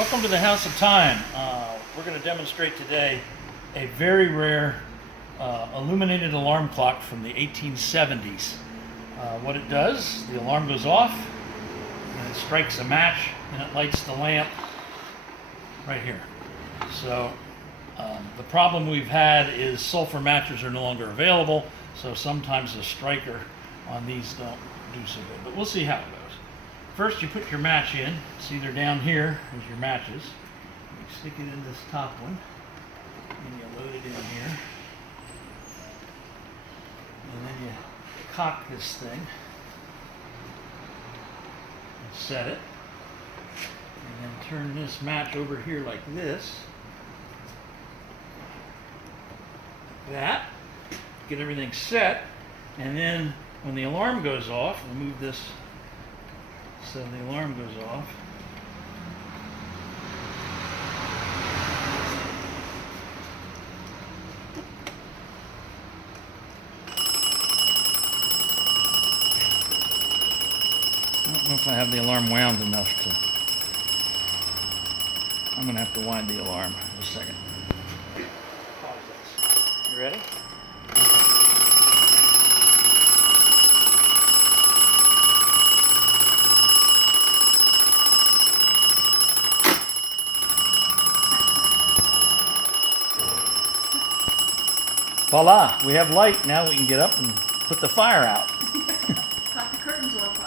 Welcome to the House of Time. We're going to demonstrate today a very rare illuminated alarm clock from the 1870s. What it does, the alarm goes off, and it strikes a match, and it lights the lamp right here. So the problem we've had is sulfur matches are no longer available, so sometimes the striker on these don't do so good. But we'll see how it goes. First, you put your match in. It's either down here as your matches. You stick it in this top one, and you load it in here. And then you cock this thing and set it. And then turn this match over here like this. Like that. Get everything set. And then when the alarm goes off, we'll move this so the alarm goes off. I don't know if I have the alarm wound enough to... I'm going to have to wind the alarm in a second. Pause this. You ready? Voila, we have light. Now we can get up and put the fire out.